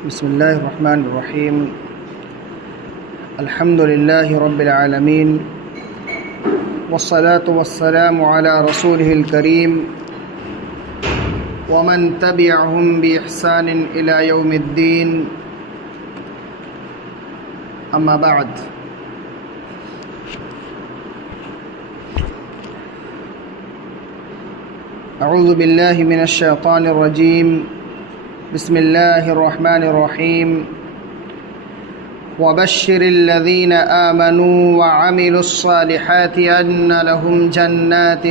بسم الله الرحمن الرحيم. الحمد لله رب العالمين، والصلاة والسلام على رسوله الكريم ومن تبعهم بإحسان إلى يوم الدين. أما بعد، أعوذ بالله من الشيطان الرجيم. بسم الله الرحمن الرحيم. وبشر الذين آمنوا وعملوا الصالحات أن لهم جنات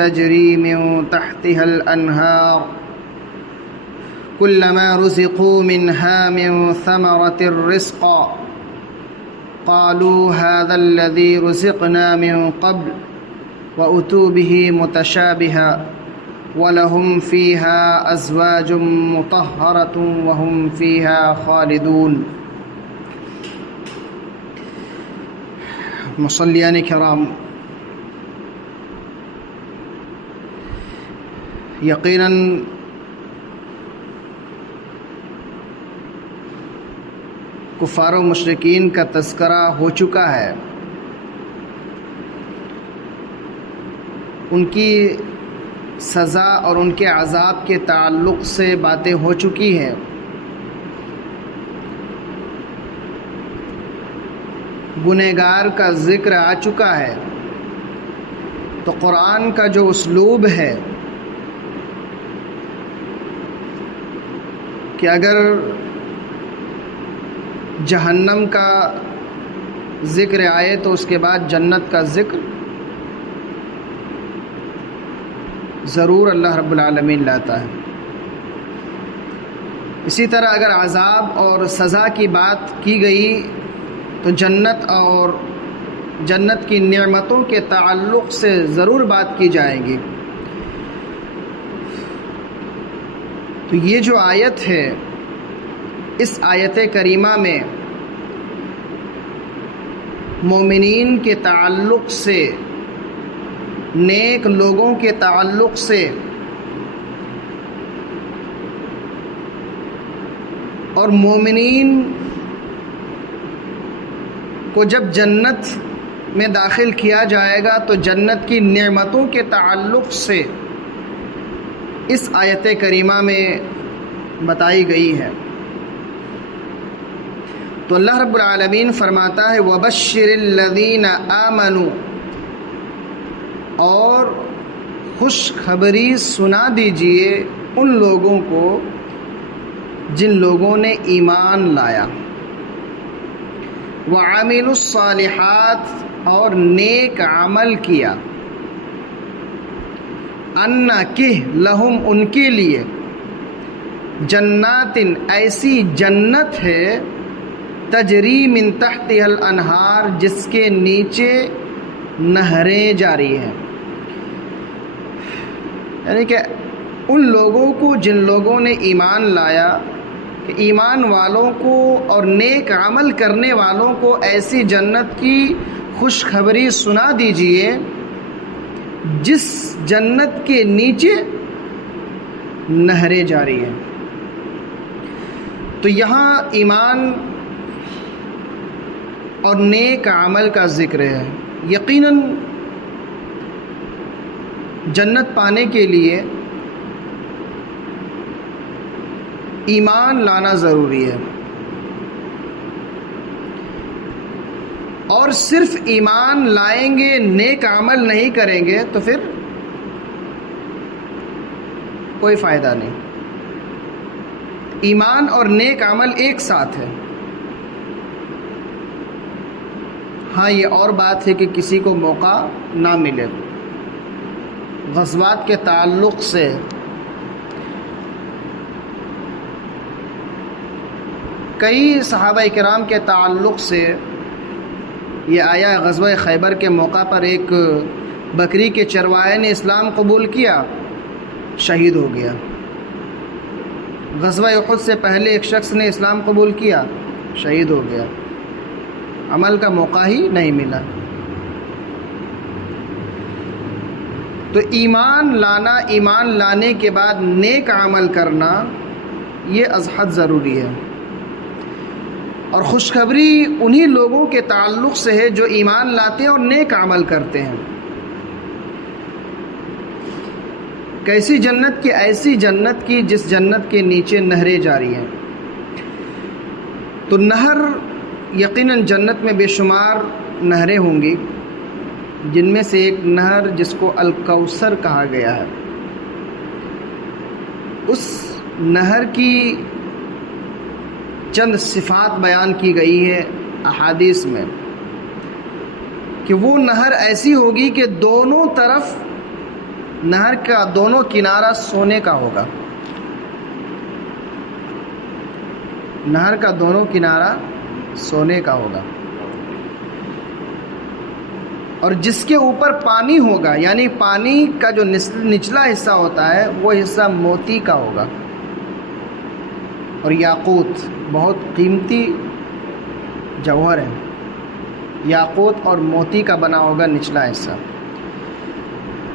تجري من تحتها الأنهار كلما رزقوا منها من ثمرة رزقا قالوا هذا الذي رزقنا من قبل وأتوا به متشابها وَلَهُمْ فِيهَا أَزْوَاجٌ مُطَهَّرَةٌ وَهُمْ فِيهَا خَالِدُونَ. مصلیان کرام، یقیناً کفار و مشرکین کا تذکرہ ہو چکا ہے. ان کی سزا اور ان کے عذاب کے تعلق سے باتیں ہو چکی ہیں. گنہگار کا ذکر آ چکا ہے. تو قرآن کا جو اسلوب ہے کہ اگر جہنم کا ذکر آئے تو اس کے بعد جنت کا ذکر ضرور اللہ رب العالمین لاتا ہے. اسی طرح اگر عذاب اور سزا کی بات کی گئی تو جنت اور جنت کی نعمتوں کے تعلق سے ضرور بات کی جائے گی. تو یہ جو آیت ہے، اس آیت کریمہ میں مومنین کے تعلق سے، نیک لوگوں کے تعلق سے اور مومنین کو جب جنت میں داخل کیا جائے گا تو جنت کی نعمتوں کے تعلق سے اس آیت کریمہ میں بتائی گئی ہے. تو اللہ رب العالمین فرماتا ہے وَبَشِّرِ الَّذِينَ آمَنُوا، اور خوشخبری سنا دیجئے ان لوگوں کو جن لوگوں نے ایمان لایا، وَعَمِلُوا الصَّالِحَاتِ، اور نیک عمل کیا، اَنَّ کہ لَهُمْ، ان کے لیے، جنات، ایسی جنت ہے، تجری من تحتها الانہار، جس کے نیچے نہریں جاری ہیں. یعنی کہ ان لوگوں کو جن لوگوں نے ایمان لایا، کہ ایمان والوں کو اور نیک عمل کرنے والوں کو ایسی جنت کی خوشخبری سنا دیجئے جس جنت کے نیچے نہریں جاری ہیں. تو یہاں ایمان اور نیک عمل کا ذکر ہے. یقیناً جنت پانے کے لیے ایمان لانا ضروری ہے، اور صرف ایمان لائیں گے، نیک عمل نہیں کریں گے تو پھر کوئی فائدہ نہیں. ایمان اور نیک عمل ایک ساتھ ہے. ہاں، یہ اور بات ہے کہ کسی کو موقع نہ ملے. غزوات کے تعلق سے کئی صحابہ کرام کے تعلق سے یہ آیا. غزوہ خیبر کے موقع پر ایک بکری کے چروائے نے اسلام قبول کیا، شہید ہو گیا. غزوہ احد سے پہلے ایک شخص نے اسلام قبول کیا، شہید ہو گیا. عمل کا موقع ہی نہیں ملا. تو ایمان لانا، ایمان لانے کے بعد نیک عمل کرنا، یہ ازحد ضروری ہے. اور خوشخبری انہی لوگوں کے تعلق سے ہے جو ایمان لاتے ہیں اور نیک عمل کرتے ہیں۔ کیسی جنت کی؟ ایسی جنت کی جس جنت کے نیچے نہریں جاری ہیں۔ تو نہر، یقیناً جنت میں بے شمار نہریں ہوں گی، جن میں سے ایک نہر جس کو الکوثر کہا گیا ہے، اس نہر کی چند صفات بیان کی گئی ہے احادیث میں کہ وہ نہر ایسی ہوگی کہ دونوں طرف نہر کا دونوں کنارہ سونے کا ہوگا، نہر کا دونوں کنارہ سونے کا ہوگا، اور جس کے اوپر پانی ہوگا، یعنی پانی کا جو نچلا حصہ ہوتا ہے وہ حصہ موتی کا ہوگا اور یاقوت، بہت قیمتی جوہر ہے، یاقوت اور موتی کا بنا ہوگا نچلا حصہ۔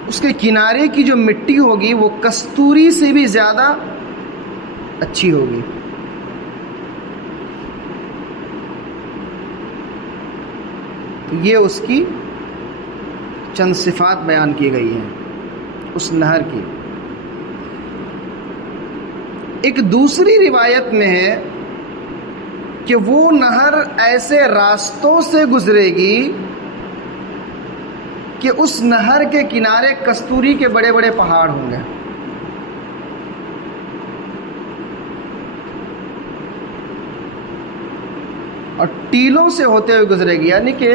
اس کے کنارے کی جو مٹی ہوگی وہ کستوری سے بھی زیادہ اچھی ہوگی۔ یہ اس کی چند صفات بیان کی گئی ہیں اس نہر کی۔ ایک دوسری روایت میں ہے کہ وہ نہر ایسے راستوں سے گزرے گی کہ اس نہر کے کنارے کستوری کے بڑے بڑے پہاڑ ہوں گے، اور ٹیلوں سے ہوتے ہوئے گزرے گی، یعنی کہ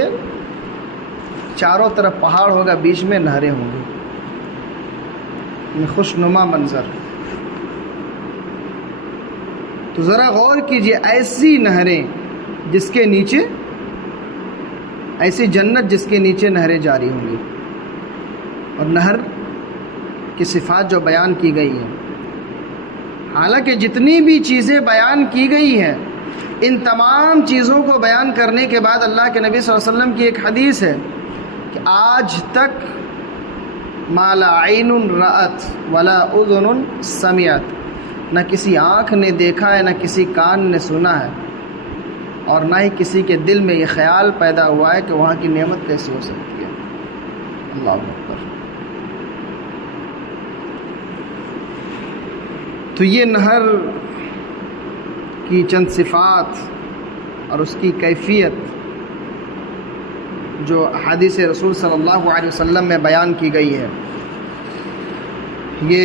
چاروں طرف پہاڑ ہوگا، بیچ میں نہریں ہوں گی، خوشنما منظر۔ تو ذرا غور کیجئے، ایسی نہریں جس کے نیچے، ایسی جنت جس کے نیچے نہریں جاری ہوں گی، اور نہر کی صفات جو بیان کی گئی ہیں۔ حالانکہ جتنی بھی چیزیں بیان کی گئی ہیں، ان تمام چیزوں کو بیان کرنے کے بعد اللہ کے نبی صلی اللہ علیہ وسلم کی ایک حدیث ہے کہ آج تک ما لا عین رأت ولا اذن سمعت، نہ کسی آنکھ نے دیکھا ہے، نہ کسی کان نے سنا ہے، اور نہ ہی کسی کے دل میں یہ خیال پیدا ہوا ہے کہ وہاں کی نعمت کیسی ہو سکتی ہے۔ اللہ اکبر۔ تو یہ نہر کی چند صفات اور اس کی کیفیت جو احادیث رسول صلی اللہ علیہ وسلم میں بیان کی گئی ہے، یہ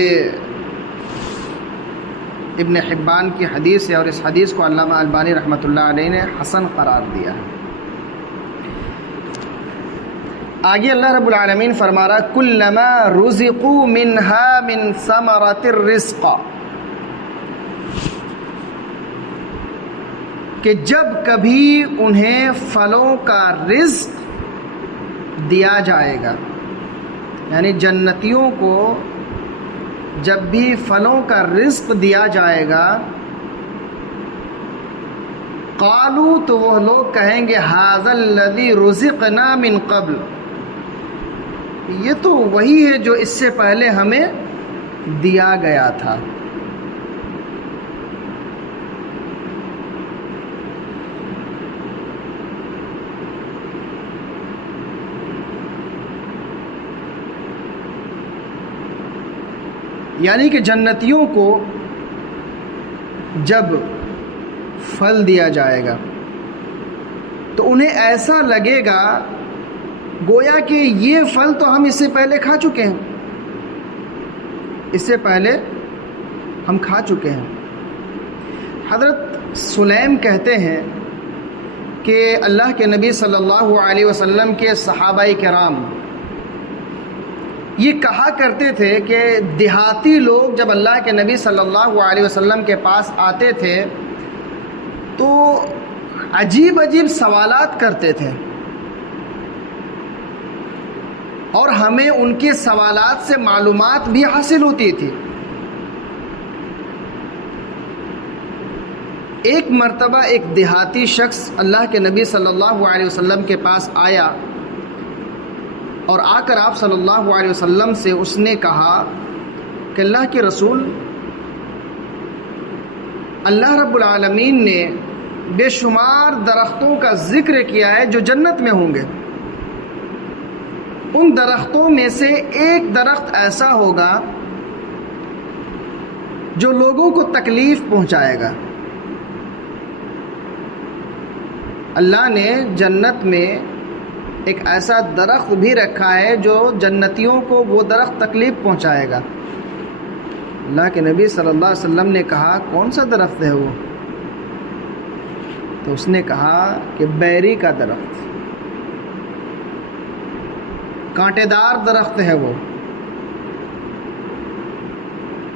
ابن حبان کی حدیث ہے، اور اس حدیث کو علامہ البانی رحمۃ اللہ علیہ نے حسن قرار دیا ہے۔ آگے اللہ رب العالمین فرما رہا کلما رزقوا منها من ثمرۃ الرزق، کہ جب کبھی انہیں پھلوں کا رزق دیا جائے گا، یعنی جنتیوں کو جب بھی پھلوں کا رزق دیا جائے گا، قالوا، تو وہ لوگ کہیں گے ھذا الذی رزقنا من قبل، یہ تو وہی ہے جو اس سے پہلے ہمیں دیا گیا تھا۔ یعنی کہ جنتیوں کو جب پھل دیا جائے گا تو انہیں ایسا لگے گا گویا کہ یہ پھل تو ہم اس سے پہلے کھا چکے ہیں، اس سے پہلے ہم کھا چکے ہیں۔ حضرت سلیم کہتے ہیں کہ اللہ کے نبی صلی اللہ علیہ وسلم کے صحابہ کرام یہ کہا کرتے تھے کہ دیہاتی لوگ جب اللہ کے نبی صلی اللہ علیہ وسلم کے پاس آتے تھے تو عجیب عجیب سوالات کرتے تھے، اور ہمیں ان کے سوالات سے معلومات بھی حاصل ہوتی تھی۔ ایک مرتبہ ایک دیہاتی شخص اللہ کے نبی صلی اللہ علیہ وسلم کے پاس آیا، اور آ کر آپ صلی اللہ علیہ وسلم سے اس نے کہا کہ اللہ کے رسول، اللہ رب العالمین نے بے شمار درختوں کا ذکر کیا ہے جو جنت میں ہوں گے. ان درختوں میں سے ایک درخت ایسا ہوگا جو لوگوں کو تکلیف پہنچائے گا. اللہ نے جنت میں ایک ایسا درخت بھی رکھا ہے جو جنتیوں کو وہ درخت تکلیف پہنچائے گا. اللہ کے نبی صلی اللہ علیہ وسلم نے کہا کون سا درخت ہے وہ؟ تو اس نے کہا کہ بیری کا درخت، کانٹے دار درخت ہے وہ.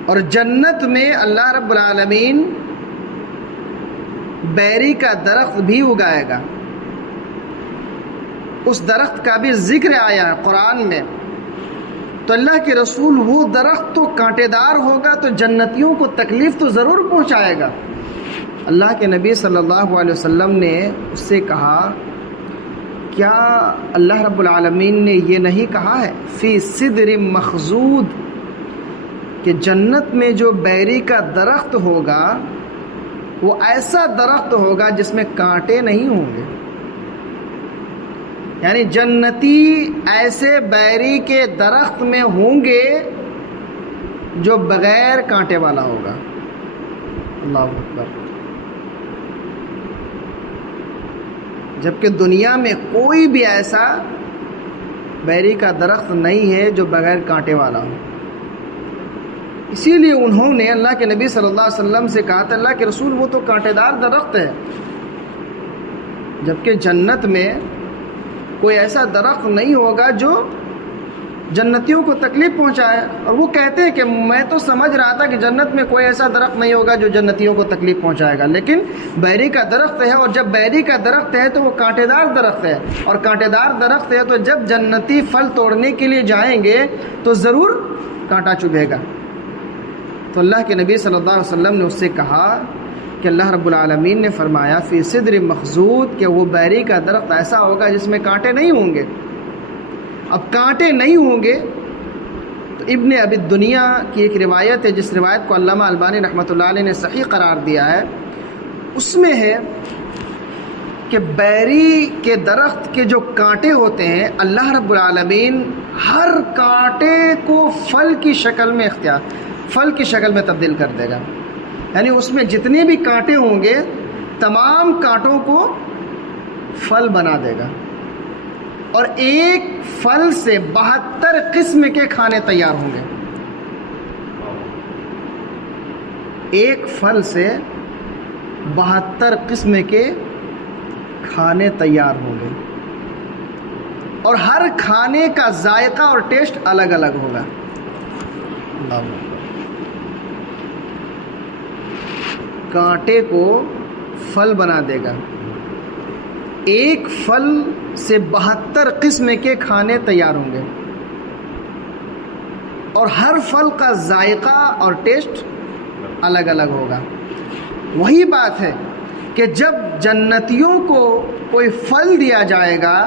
اور جنت میں اللہ رب العالمین بیری کا درخت بھی اگائے گا. اس درخت کا بھی ذکر آیا ہے قرآن میں. تو اللہ کے رسول وہ درخت تو کانٹے دار ہوگا تو جنتیوں کو تکلیف تو ضرور پہنچائے گا. اللہ کے نبی صلی اللہ علیہ وسلم نے اس سے کہا کیا اللہ رب العالمین نے یہ نہیں کہا ہے فی صدر مخضود کہ جنت میں جو بیری کا درخت ہوگا وہ ایسا درخت ہوگا جس میں کانٹے نہیں ہوں گے. یعنی جنتی ایسے بیری کے درخت میں ہوں گے جو بغیر کانٹے والا ہوگا. اللہ اکبر. جبکہ دنیا میں کوئی بھی ایسا بیری کا درخت نہیں ہے جو بغیر کانٹے والا ہو. اسی لیے انہوں نے اللہ کے نبی صلی اللہ علیہ وسلم سے کہا تھا اللہ کے رسول وہ تو کانٹے دار درخت ہے. جبکہ جنت میں کوئی ایسا درخت نہیں ہوگا جو جنتیوں کو تکلیف پہنچائے. اور وہ کہتے ہیں کہ میں تو سمجھ رہا تھا کہ جنت میں کوئی ایسا درخت نہیں ہوگا جو جنتیوں کو تکلیف پہنچائے گا، لیکن بیری کا درخت ہے. اور جب بیری کا درخت ہے تو وہ کانٹے دار درخت ہے. اور کانٹے دار درخت ہے تو جب جنتی پھل توڑنے کے لیے جائیں گے تو ضرور کانٹا چبھے گا. تو اللہ کے نبی صلی اللہ علیہ وسلم نے اس سے کہا کہ اللہ رب العالمین نے فرمایا فی صدر مخضود کہ وہ بیری کا درخت ایسا ہوگا جس میں کانٹے نہیں ہوں گے. اب کانٹے نہیں ہوں گے تو ابن ابی دنیا کی ایک روایت ہے جس روایت کو علامہ البانی رحمۃ اللہ علیہ نے صحیح قرار دیا ہے. اس میں ہے کہ بیری کے درخت کے جو کانٹے ہوتے ہیں اللہ رب العالمین ہر کانٹے کو پھل کی شکل میں تبدیل کر دے گا. یعنی اس میں جتنے بھی کانٹے ہوں گے تمام کانٹوں کو پھل بنا دے گا. اور ایک پھل سے 72 قسم کے کھانے تیار ہوں گے. ایک پھل سے 72 قسم کے کھانے تیار ہوں گے. اور ہر کھانے کا ذائقہ اور ٹیسٹ الگ الگ ہوگا. کانٹے کو پھل بنا دے گا. ایک پھل سے 72 قسم کے کھانے تیار ہوں گے. اور ہر پھل کا ذائقہ اور ٹیسٹ الگ الگ ہوگا. وہی بات ہے کہ جب جنتیوں کو کوئی پھل دیا جائے گا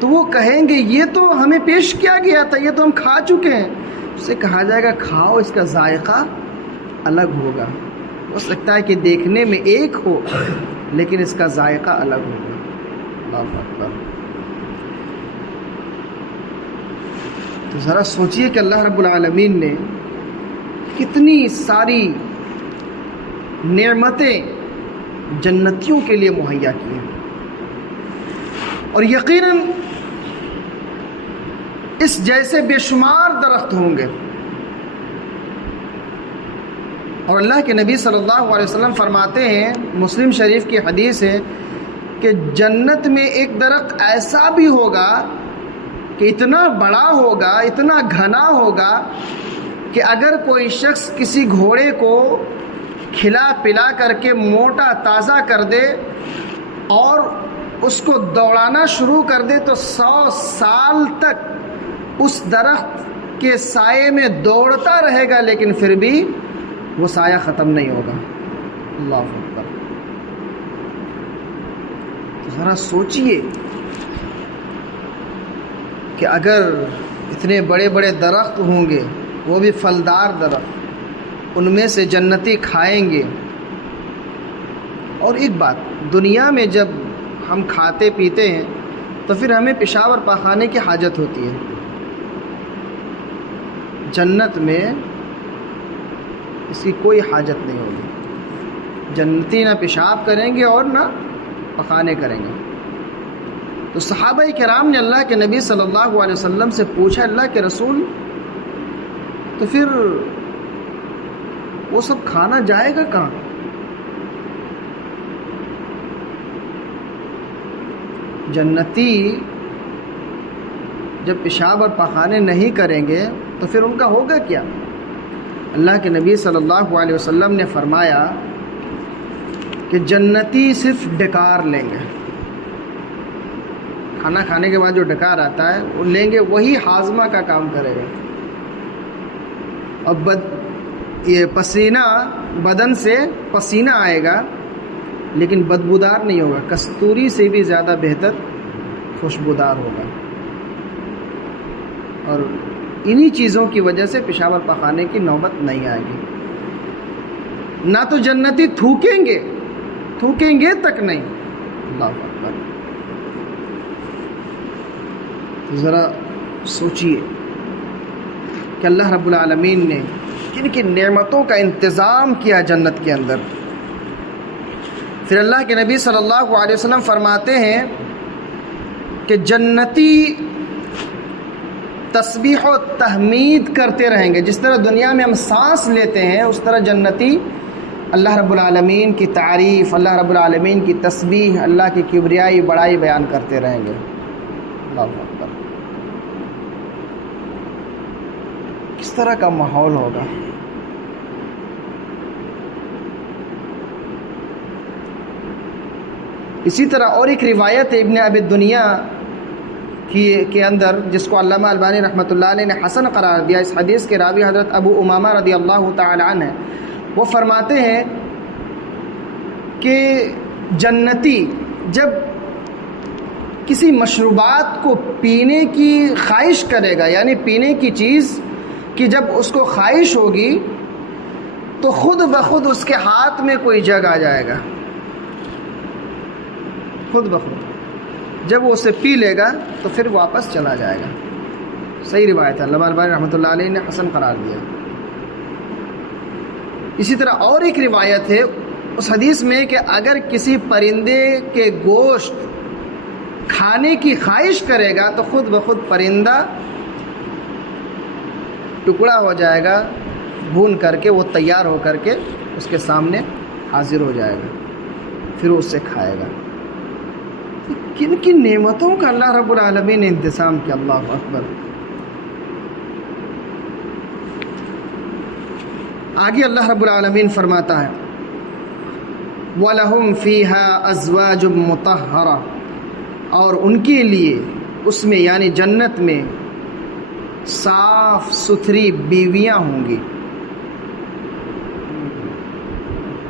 تو وہ کہیں گے یہ تو ہمیں پیش کیا گیا تھا، یہ تو ہم کھا چکے ہیں. اس سے کہا جائے گا کھاؤ، اس کا ذائقہ الگ ہوگا. ہو سکتا ہے کہ دیکھنے میں ایک ہو لیکن اس کا ذائقہ الگ ہوگا. اللہ اکبر. تو ذرا سوچئے کہ اللہ رب العالمین نے کتنی ساری نعمتیں جنتیوں کے لیے مہیا کی ہیں. اور یقیناً اس جیسے بے شمار درخت ہوں گے. اور اللہ کے نبی صلی اللہ علیہ وسلم فرماتے ہیں، مسلم شریف کی حدیث ہے کہ جنت میں ایک درخت ایسا بھی ہوگا کہ اتنا بڑا ہوگا، اتنا گھنا ہوگا کہ اگر کوئی شخص کسی گھوڑے کو کھلا پلا کر کے موٹا تازہ کر دے اور اس کو دوڑانا شروع کر دے تو 100 سال تک اس درخت کے سائے میں دوڑتا رہے گا لیکن پھر بھی وہ سایہ ختم نہیں ہوگا. اللہ اکبر. ذرا سوچئے کہ اگر اتنے بڑے بڑے درخت ہوں گے، وہ بھی پھلدار درخت، ان میں سے جنتی کھائیں گے اور ایک بات، دنیا میں جب ہم کھاتے پیتے ہیں تو پھر ہمیں پیشاب اور پاخانے کی حاجت ہوتی ہے، جنت میں اس کی کوئی حاجت نہیں ہوگی، جنتی نہ پیشاب کریں گے اور نہ پخانے کریں گے۔ تو صحابہ کرام نے اللہ کے نبی صلی اللہ علیہ وسلم سے پوچھا، اللہ کے رسول تو پھر وہ سب کھانا جائے گا کہاں؟ جنتی جب پیشاب اور پخانے نہیں کریں گے تو پھر ان کا ہوگا کیا؟ اللہ کے نبی صلی اللہ علیہ وسلم نے فرمایا کہ جنتی صرف ڈکار لیں گے، کھانا کھانے کے بعد جو ڈکار آتا ہے وہ لیں گے، وہی ہاضمہ کا کام کرے گا، اور یہ پسینہ، بدن سے پسینہ آئے گا لیکن بدبودار نہیں ہوگا، کستوری سے بھی زیادہ بہتر خوشبودار ہوگا۔ اور انہی چیزوں کی وجہ سے پیشاب اور پخانے کی نوبت نہیں آئے گی۔ نہ تو جنتی تھوکیں گے تک نہیں۔ اللہ اکبر، ذرا سوچئے کہ اللہ رب العالمین نے کن کن نعمتوں کا انتظام کیا جنت کے اندر۔ پھر اللہ کے نبی صلی اللہ علیہ وسلم فرماتے ہیں کہ جنتی تسبیح و تحمید کرتے رہیں گے، جس طرح دنیا میں ہم سانس لیتے ہیں اس طرح جنتی اللہ رب العالمین کی تعریف، اللہ رب العالمین کی تسبیح، اللہ کی کبریائی بڑائی بیان کرتے رہیں گے۔ اللہ اکبر، کس طرح کا ماحول ہوگا۔ اسی طرح اور ایک روایت ہے ابن ابی دنیا کے اندر، جس کو علامہ البانی رحمۃ اللہ علیہ نے حسن قرار دیا۔ اس حدیث کے راوی حضرت ابو امامہ رضی اللہ تعالی عنہ ہیں۔ وہ فرماتے ہیں کہ جنتی جب کسی مشروبات کو پینے کی خواہش کرے گا، یعنی پینے کی چیز کی جب اس کو خواہش ہوگی تو خود بخود اس کے ہاتھ میں کوئی جگ آ جائے گا، خود بخود جب وہ اسے پی لے گا تو پھر واپس چلا جائے گا۔ صحیح روایت ہے، علامہ البانی رحمۃ اللہ علیہ نے حسن قرار دیا۔ اسی طرح اور ایک روایت ہے اس حدیث میں کہ اگر کسی پرندے کے گوشت کھانے کی خواہش کرے گا تو خود بخود پرندہ ٹکڑا ہو جائے گا، بھون کر کے وہ تیار ہو کر کے اس کے سامنے حاضر ہو جائے گا، پھر وہ اسے کھائے گا۔ کن کن نعمتوں کا اللہ رب العالمین نے انتظام کیا۔ اللہ اکبر۔ آگے اللہ رب العالمین فرماتا ہے وَلَهُمْ فِيهَا أَزْوَاجٌ مُطَهَّرَةٌ، اور ان کے لیے اس میں یعنی جنت میں صاف ستھری بیویاں ہوں گی۔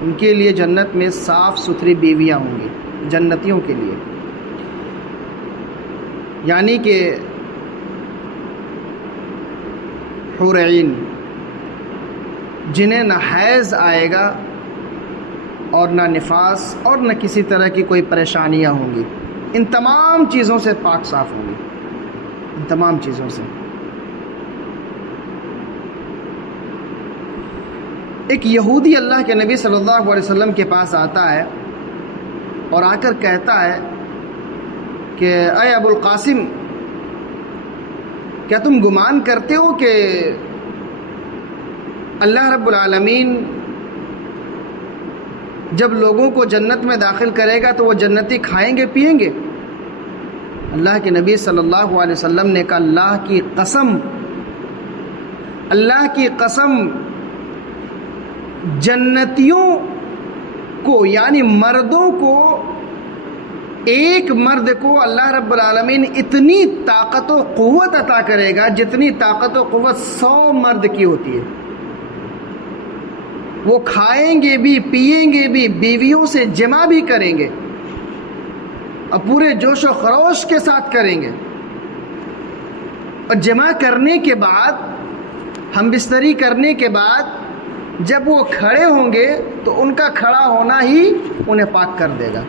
ان کے لیے جنت میں صاف ستھری بیویاں ہوں گی، جنتیوں کے لیے، یعنی کہ حور عین جنہیں نہ حیض آئے گا اور نہ نفاس اور نہ کسی طرح کی کوئی پریشانیاں ہوں گی، ان تمام چیزوں سے پاک صاف ہوں گی، ان تمام چیزوں سے۔ ایک یہودی اللہ کے نبی صلی اللہ علیہ وسلم کے پاس آتا ہے اور آ کر کہتا ہے کہ اے ابو القاسم، کیا تم گمان کرتے ہو کہ اللہ رب العالمین جب لوگوں کو جنت میں داخل کرے گا تو وہ جنتی کھائیں گے پیئیں گے؟ اللہ کے نبی صلی اللہ علیہ وسلم نے کہا اللہ کی قسم، اللہ کی قسم، جنتیوں کو یعنی مردوں کو، ایک مرد کو اللہ رب العالمین اتنی طاقت و قوت عطا کرے گا جتنی طاقت و قوت 100 مرد کی ہوتی ہے۔ وہ کھائیں گے بھی، پیئیں گے بھی، بیویوں سے جمع بھی کریں گے اور پورے جوش و خروش کے ساتھ کریں گے، اور جمع کرنے کے بعد، ہم بستری کرنے کے بعد جب وہ کھڑے ہوں گے تو ان کا کھڑا ہونا ہی انہیں پاک کر دے گا.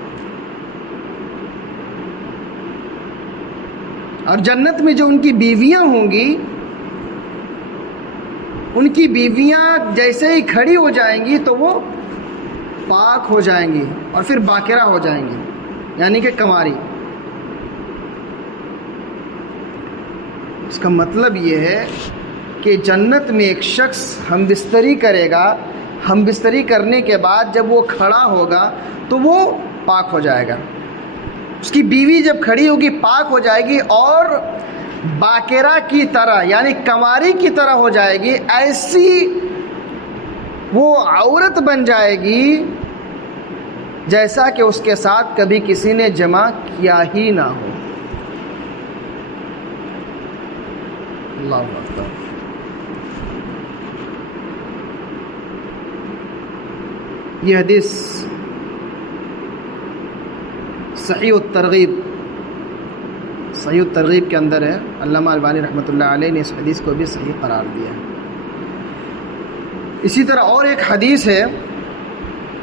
اور جنت میں جو ان کی بیویاں ہوں گی، ان کی بیویاں جیسے ہی کھڑی ہو جائیں گی تو وہ پاک ہو جائیں گی اور پھر باقرہ ہو جائیں گی، یعنی کہ کنواری. اس کا مطلب یہ ہے کہ جنت میں ایک شخص ہم بستری کرے گا، ہم بستری کرنے کے بعد جب وہ کھڑا ہوگا تو وہ پاک ہو جائے گا. اس کی بیوی جب کھڑی ہوگی پاک ہو جائے گی اور باقرہ کی طرح یعنی کنواری کی طرح ہو جائے گی. ایسی وہ عورت بن جائے گی جیسا کہ اس کے ساتھ کبھی کسی نے جمع کیا ہی نہ ہو. اللہ اکبر. یہ حدیث صحیح الترغیب کے اندر ہے. علامہ البانی رحمۃ اللہ علیہ نے اس حدیث کو بھی صحیح قرار دیا ہے. اسی طرح اور ایک حدیث ہے،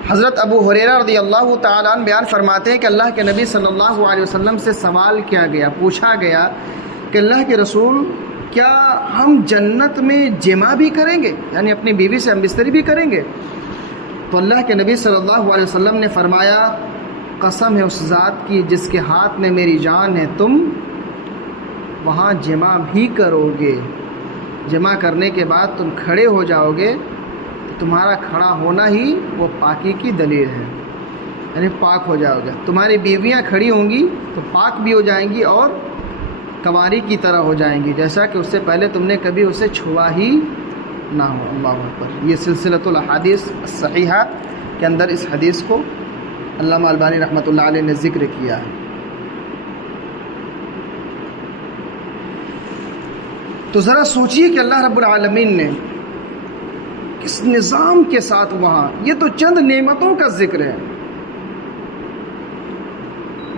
حضرت ابو ہریرہ رضی اللہ تعالیٰ عنہ بیان فرماتے ہیں کہ اللہ کے نبی صلی اللہ علیہ وسلم سے سوال کیا گیا، پوچھا گیا کہ اللہ کے رسول کیا ہم جنت میں جمع بھی کریں گے، یعنی اپنی بیوی سے ہم بستری بھی کریں گے؟ تو اللہ کے نبی صلی اللہ علیہ وسلم نے فرمایا قسم ہے اس ذات کی جس کے ہاتھ میں میری جان ہے، تم وہاں جمع بھی کرو گے. جمع کرنے کے بعد تم کھڑے ہو جاؤ گے، تمہارا کھڑا ہونا ہی وہ پاکی کی دلیل ہے، یعنی پاک ہو جاؤ گے. تمہاری بیویاں کھڑی ہوں گی تو پاک بھی ہو جائیں گی اور کنواری کی طرح ہو جائیں گی، جیسا کہ اس سے پہلے تم نے کبھی اسے چھوا ہی نہ ہو. اللہ اکبر. یہ سلسلۃ الاحادیث الصحیحہ کے اندر اس حدیث کو علامہ البانی رحمۃ اللہ علیہ نے ذکر کیا ہے. تو ذرا سوچئے کہ اللہ رب العالمین نے کس نظام کے ساتھ وہاں، یہ تو چند نعمتوں کا ذکر ہے.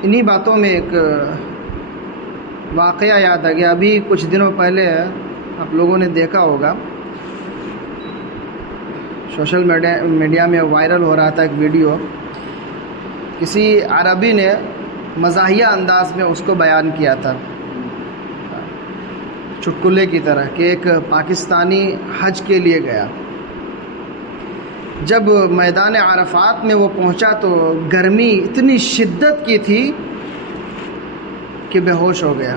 انہی باتوں میں ایک واقعہ یاد آ گیا. ابھی کچھ دنوں پہلے آپ لوگوں نے دیکھا ہوگا سوشل میڈیا میں وائرل ہو رہا تھا ایک ویڈیو، کسی عربی نے مزاحیہ انداز میں اس کو بیان کیا تھا چٹکلے کی طرح کہ ایک پاکستانی حج کے لیے گیا. جب میدان عرفات میں وہ پہنچا تو گرمی اتنی شدت کی تھی کہ بے ہوش ہو گیا.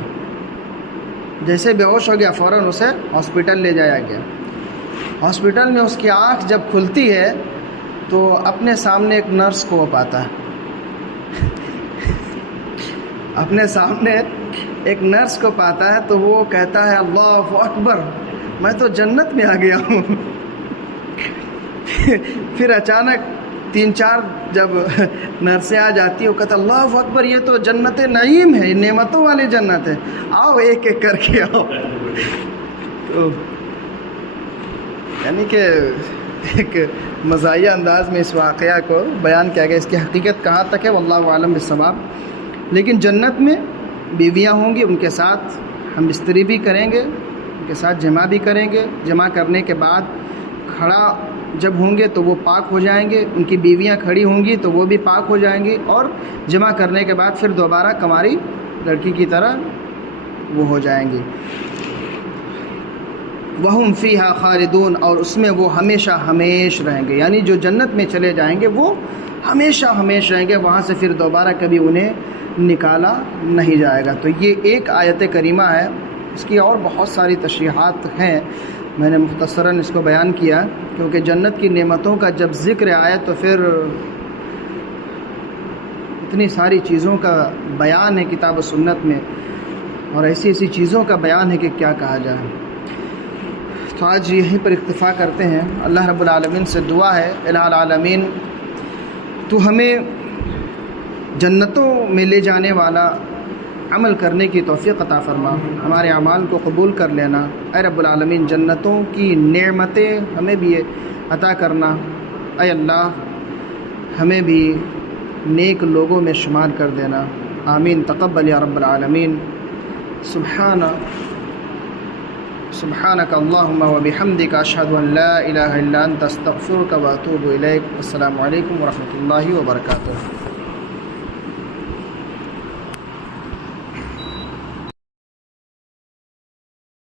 جیسے بے ہوش ہو گیا فوراً اسے ہاسپٹل لے جایا گیا. ہاسپٹل میں اس کی آنکھ جب کھلتی ہے تو اپنے سامنے ایک نرس کو وہ پاتا ہے. اپنے سامنے ایک نرس کو پاتا ہے تو وہ کہتا ہے اللہ اکبر، میں تو جنت میں آ گیا ہوں. پھر اچانک 3-4 جب نرسیں آ جاتی ہیں وہ کہتا اللہ اکبر، یہ تو جنت نعیم ہے، نعمتوں والی جنت ہے، آؤ ایک ایک کر کے آؤ. تو یعنی کہ ایک مزاحیہ انداز میں اس واقعہ کو بیان کیا گیا. اس کی حقیقت کہاں تک ہے واللہ عالم بالصواب. لیکن جنت میں بیویاں ہوں گی، ان کے ساتھ ہم بستری بھی کریں گے، ان کے ساتھ جمع بھی کریں گے. جمع کرنے کے بعد کھڑا جب ہوں گے تو وہ پاک ہو جائیں گے، ان کی بیویاں کھڑی ہوں گی تو وہ بھی پاک ہو جائیں گی، اور جمع کرنے کے بعد پھر دوبارہ کنواری لڑکی کی طرح وہ ہو جائیں گی. وَهُمْ فِيهَا خَالِدُونَ، اور اس میں وہ ہمیشہ ہمیش رہیں گے. یعنی جو جنت میں چلے جائیں گے وہ ہمیشہ ہمیش رہیں گے، وہاں سے پھر دوبارہ کبھی انہیں نکالا نہیں جائے گا. تو یہ ایک آیت کریمہ ہے، اس کی اور بہت ساری تشریحات ہیں، میں نے مختصراً اس کو بیان کیا کیونکہ جنت کی نعمتوں کا جب ذکر آیا تو پھر اتنی ساری چیزوں کا بیان ہے کتاب و سنت میں، اور ایسی ایسی چیزوں کا بیان ہے کہ کیا کہا جائے. تو آج یہیں پر اکتفا کرتے ہیں. اللہ رب العالمین سے دعا ہے الہ العالمین تو ہمیں جنتوں میں لے جانے والا عمل کرنے کی توفیق عطا فرما، ہمارے اعمال کو قبول کر لینا. اے رب العالمین جنتوں کی نعمتیں ہمیں بھی عطا کرنا. اے اللہ ہمیں بھی نیک لوگوں میں شمار کر دینا. آمین. تقبل یا رب العالمین. سبحان سبحانک اللہم و بحمدک اشہد ان لا الہ الا انت استغفرک و اتوب الیک۔ السلام علیکم ورحمۃ اللہ وبرکاتہ۔